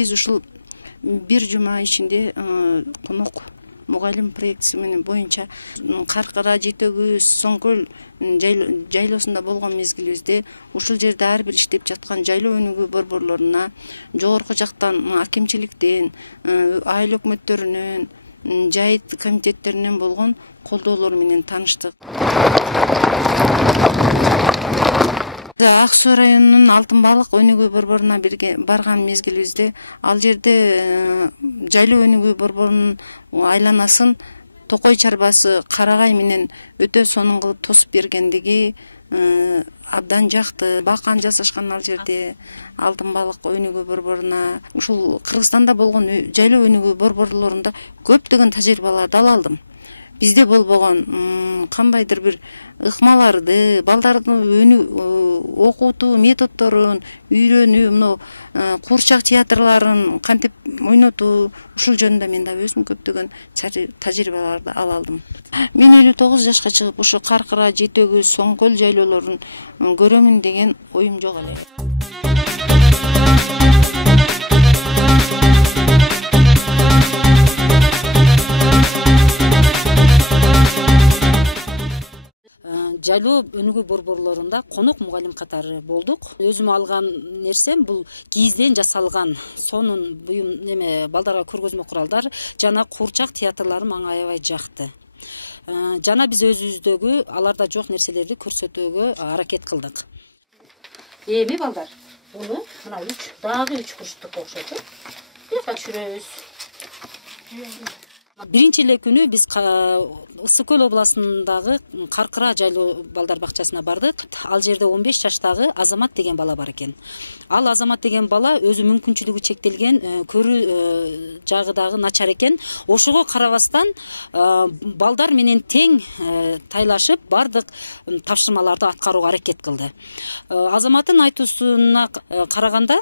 Biz ушул bir жума ичинде конок мугалим проектиси менен боюнча Каркара, Жетөгүз, Соңкөл жайлоосунда болгон мезгилибизде ушул жерде ар бир иштеп жаткан жайлоо өнүгүү борборлоруна жогорку жактан акимчиликтен, айыл өкмөттөрүнөн, жайыт комитеттеринен болгон колдоолор менен тааныштык. Ак Суу районунун Алтын балык өнүгүү борборуна барган мезгилибизде ал жерде жайлоо өнүгүү борборунун айланасын токой чарбасы карагай менен өтө сонун кылып тосуп бергендиги абдан жакты. Бакан жасашкан ал жерде Алтын балык өнүгүү борборуна. Ушул Кыргызстанда болгон жайлоо өнүгүү борборлорунда көптөгөн тажрыйбаларды ала алдым. Бизде болбогон кандайдыр бир ыкмаларды, балдардын окутуу методдорун үйрөнүү, мына куурчак театрларын кантип ойнотуу, ушул жөнүндө мен да өзүм көптөгөн тажрыйбаларды ала алдым. Мен 59 жашка чыгып ушу Каркара, Жетөгүз, Соңкөл жайлоолорун көрөмүн деген оюм жок эле. Жайлоо өнүгүү борборлорунда конок мугалим катары болдук. Өзүм алган нерсем бул кийизден жасалган сонун буюм балдарга көргөзмө куралдар жана куурчак театрлары мага аябай жакты. Жана биз өзүбүздөгү аларда жок нерселерди көрсөтүүгө аракет кылдык. Эми балдар, буну мына дагы 3 курчтук окшотуп түшүрөбүз. Биринчи эле күнү биз Ысык Көл областындагы Каркара жайлоо балдар бакчасына бардык. Ал жерде 15 жаштагы Азамат деген бала бар экен. Ал Азамат деген бала өзү мүмкүнчүлүгү чектелген, көрүү жагы дагы начар экен. Ошого карабастан балдар менен тең тайлашып бардык тапшырмаларды аткарууга аракет кылды. Азаматтын айтуусуна караганда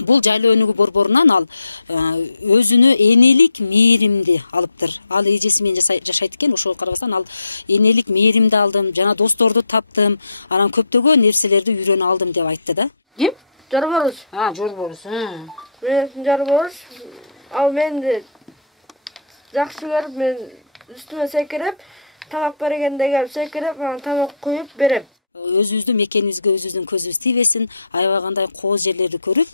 бул жайлоо өнүгүү борборунан ал өзүнө энелик мээримди алыптыр. Ал эжеси менен жашайт экен, ошого карабастан ал энелик мээримди алдым, жана досторду таптым, анан көптөгөн нерселерди үйрөнүп алдым деп айтты да. Ким? Жарборус. Жорборус. Мен Жарборус. Ал менди жакшы көрүп, мен үстүмө секирип, тамак бергенде келип секирип, анан тамак куюп берем. Өзүбүздүн мекенибизге өзүбүздүн көзүбүз тийбесин, аябагандай кооз жерлерди көрүп,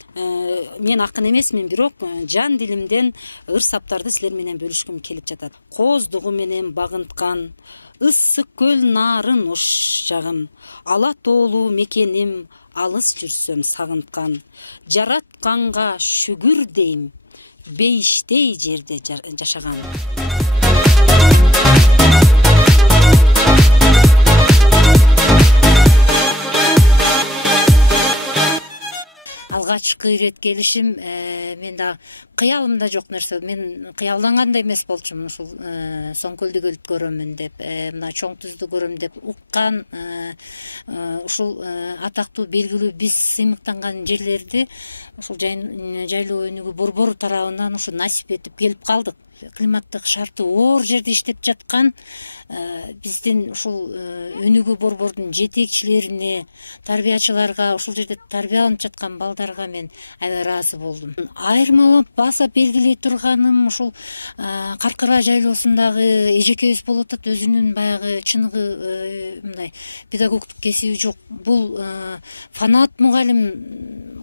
мен акын эмесмин, бирок жан дилимден ыр саптарды силер менен бөлүшкүм келип жатат. Кооздугу менен багынткан, ысык көл нарын ош жагым, ала тоолуу мекеним, алыс жүрсөм сагынткан, жаратканга шүгүр дейм, бейиштей жерде жашаган. Алгачкы ирет келишим мен да кыялымда жок нерсе. Мен кыялдангандай эмес болчумун ушул Соңкөлдү келип көрөмүн деп, мына Чоң Түздү көрөм деп уккан, ушул атактуу белгилүү биз сыймыктанган жерлерди ушул жайлоо өнүгүү борбору тарабынан ушу насип этип келип калдык. Климаттык шарты оор жерде иштеп жаткан биздин ушул өнүгүү борбордун жетекчилерине, тарбиячыларга, ушул жерде тарбияланып жаткан балдарга мен аябай ыраазы болдум. Айырмалап баса белгилей турганым ушул Каркара жайлоосундагы эжекебиз болуп атат, өзүнүн баягы чыныгы мындай педагогдук кесиби жок. Бул фанат мугалим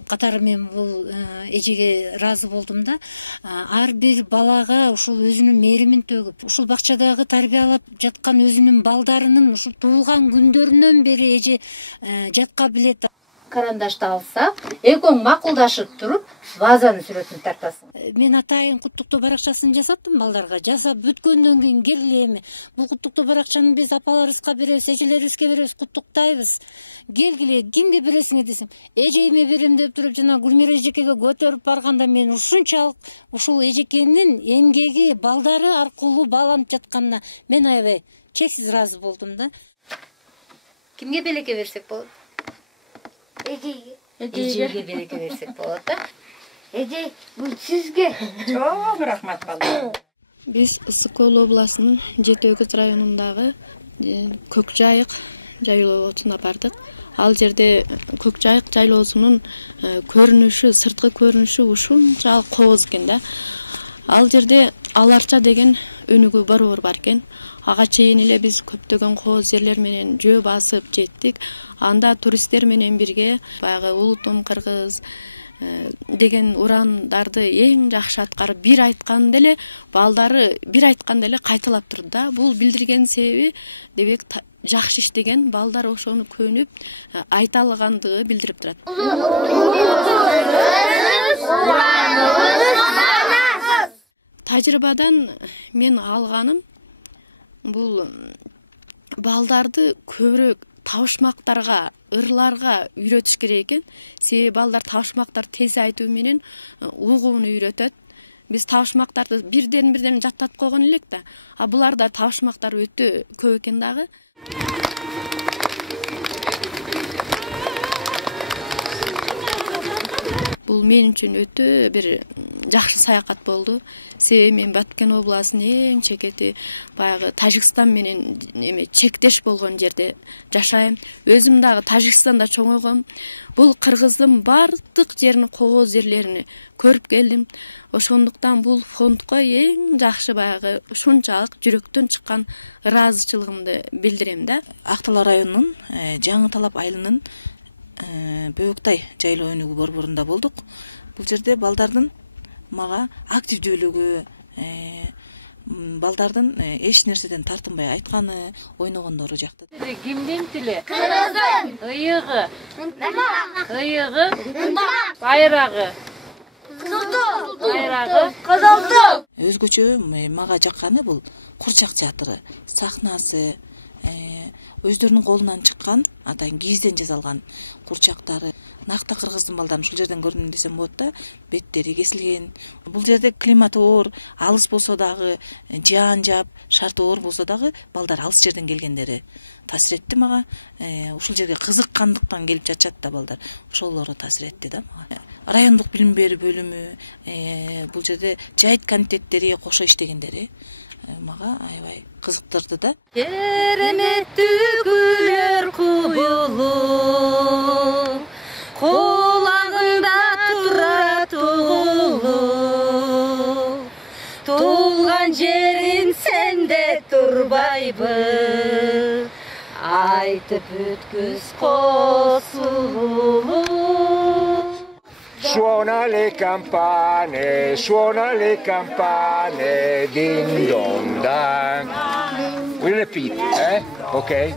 катары мен бул эжеге ыраазы болдум да. Ар бир балага ушул өзүнүн мээримин төгүп, ушул бакчадагы тарбиялап жаткан өзүнүн балдарынын ушул туулган күндөрүнөн бери эже жатка билет. карандашты алса, экөөң макулдашып туруп вазанын сүрөтүн тартасың. Мен атайын куттуктоо баракчасын жасаттым балдарга. Жасап бүткөндөн кийин келгиле эми бул куттуктоо баракчаны биз апаларыбызга беребиз, эжелерибизге беребиз, куттуктайбыз. Келгиле, кимге бересиң десем, эжеме берем деп туруп жана Гүлмира эжекеге көтөрүп барганда мен ушунчалык ушул эжекенин эмгеги балдары аркылуу бааланып жатканына мен аябай чексиз ыраазы болдум да. Кимге белекке берсек болот? Эжеге белекке берсек болот да. Эже, бул сизге. Чоң рахмат балдар. Биз Ысык Көл областынын Жети Өгүз районундагы Көк Жайык жайлоосуна бардык. Ал жерде Көк Жайык жайлоосунун көрүнүшү, сырткы көрүнүшү ушунчалык кооз экен да. Ал жерде Аларча деген өнүгүү борбор бар экен. Ага чейин эле биз көптөгөн кооз жерлер менен жөө басып жеттик. Анда туристтер менен бирге баягы Улутум кыргыз деген урандарды эң жакшы аткарып, бир айтканда эле балдары бир айтканда эле кайталап турду да. Бул билдирген себеби демек жакшы иштеген балдар ошону көнүп айта алгандыгы билдирип турат. Тажрыйбадан мен алганым бул балдарды көбүрөөк табышмактарга, ырларга үйрөтүш керек экен. Себеби балдар табышмактарды тез айтуу менен угууну үйрөтөт. Биз табышмактарды бирден жаттап койгон элек да. А буларда табышмактар өтө көп экен дагы. Бул мен үчүн өтө бир жакшы саякат болду. Себеби мен Баткен областынын эң чекети баягы Тажикстан менен чектеш болгон жерде жашайм. Өзүм дагы Тажикстанда чоңойгом. Бул кыргыздын бардык жерин, кооз жерлерин көрүп келдим. Ошондуктан бул фондко эң жакшы баягы ушунчалык жүрөктөн чыккан ыраазычылыгымды билдирем да. Актала районунун Жаңы Талап айылынын Бөөктай жайлоо өнүгүү борборунда болдук. Бул жерде балдардын мага активдүүлүгү, балдардын эч нерседен тартынбай айтканы, ойногондору жакты. Кимдин тили? Кыргыздын. Ыйыгы. Ыйыгы. Байрагы. Байрагы. Кызылту. Өзгөчө мага жакканы бул курчак театры, сахнасы, өздөрүнүн колунан чыккан, атайын кийизден жасалган курчактары. Накта кыргыздын балдарын ушул жерден көрдүм десем болот да. Беттери кесилген. Бул жерде климат оор, алыс болсо дагы, жаан жаап, шарты оор болсо дагы балдар алыс жерден келгендери таасир этти мага. Ушул жерге кызыккандыктан келип жатышат да балдар. Ошолору таасир этти да мага. Райондук билим берүү бөлүмү, бул жерде жайыт комитеттери кошо иштегендери мага аябай кызыктырды да. Кереметтүү күлөр кубулу, кулагыңда турат угулу, туулган жерин сенде турбайбы, айтып өткүз косулу. Suona le campane, ding dong dang. We repeat, okay?